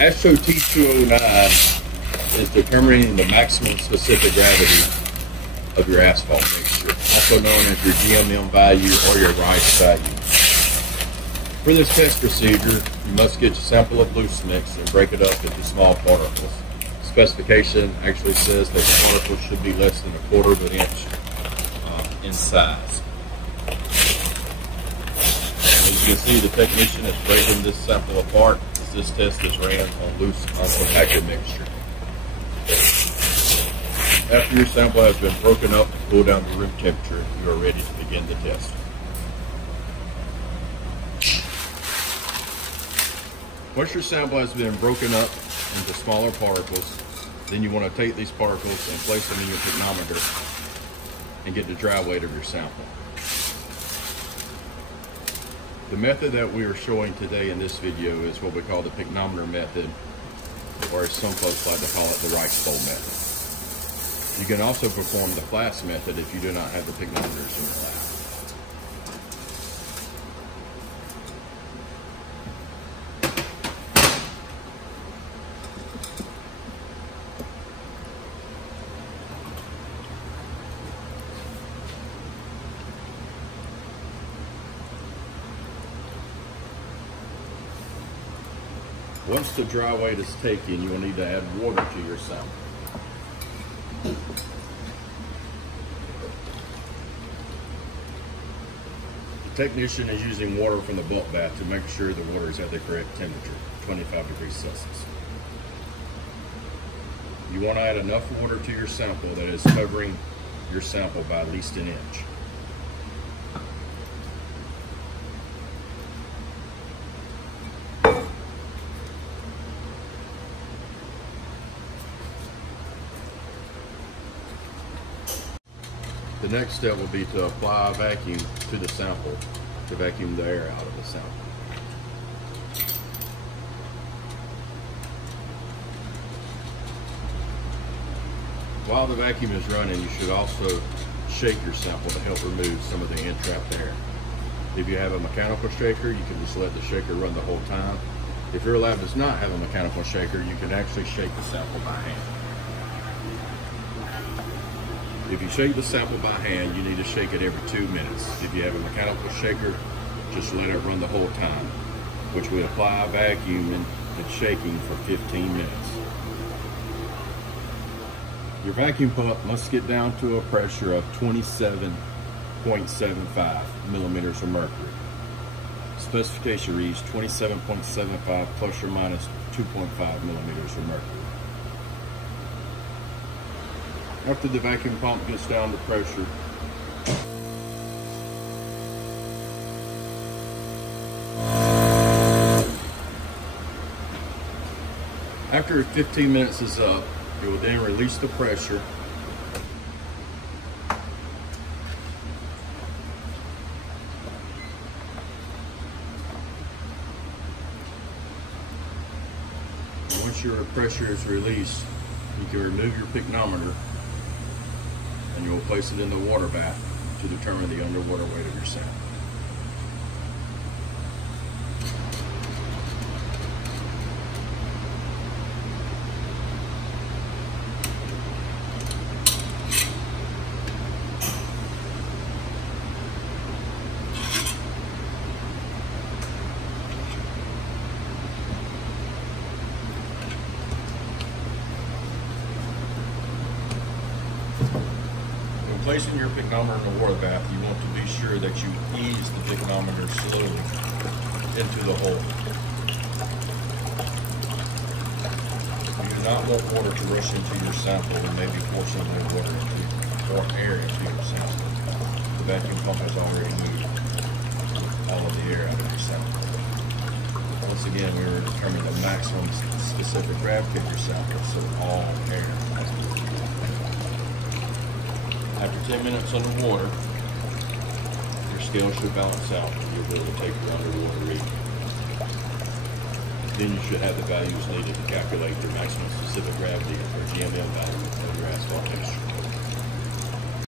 ASTRO T209 is determining the maximum specific gravity of your asphalt mixture, also known as your GMM value or your rice value. For this test procedure, you must get a sample of loose mix and break it up into small particles. Specification actually says that the particles should be less than 1/4 of an inch in size. As you can see, the technician is breaking this sample apart as this test is ran on loose uncompacted mixture. After your sample has been broken up to cool down to room temperature, you are ready to begin the test. Once your sample has been broken up into smaller particles, then you want to take these particles and place them in your pygnometer and get the dry weight of your sample. The method that we are showing today in this video is what we call the pygnometer method, or as some folks like to call it, the rice bowl method. You can also perform the flask method if you do not have the pygnometers in your lab. Once the dry weight is taken, you will need to add water to your sample. The technician is using water from the bulk bath to make sure the water is at the correct temperature, 25 degrees Celsius. You want to add enough water to your sample that is covering your sample by at least an inch. The next step will be to apply a vacuum to the sample to vacuum the air out of the sample. While the vacuum is running, you should also shake your sample to help remove some of the entrapped air. If you have a mechanical shaker, you can just let the shaker run the whole time. If your lab does not have a mechanical shaker, you can actually shake the sample by hand. If you shake the sample by hand, you need to shake it every 2 minutes. If you have a mechanical shaker, just let it run the whole time, which will apply a vacuum and shaking for 15 minutes. Your vacuum pump must get down to a pressure of 27.75 millimeters of mercury. Specification reads 27.75 plus or minus 2.5 millimeters of mercury. After the vacuum pump gets down to pressure, after 15 minutes is up, you will then release the pressure . Once your pressure is released, you can remove your pygnometer and you will place it in the water bath to determine the underwater weight of your sample. Placing your pygnometer in the water bath, you want to be sure that you ease the pygnometer slowly into the hole. You do not want water to rush into your sample and maybe force some of the water or air into your sample. The vacuum pump has already moved all of the air out of your sample. Once again, we are determining the maximum specific gravity of your sample, so all air. After 10 minutes underwater, your scale should balance out and you'll be able to take your underwater reading. Then you should have the values needed to calculate your maximum specific gravity or GMM value.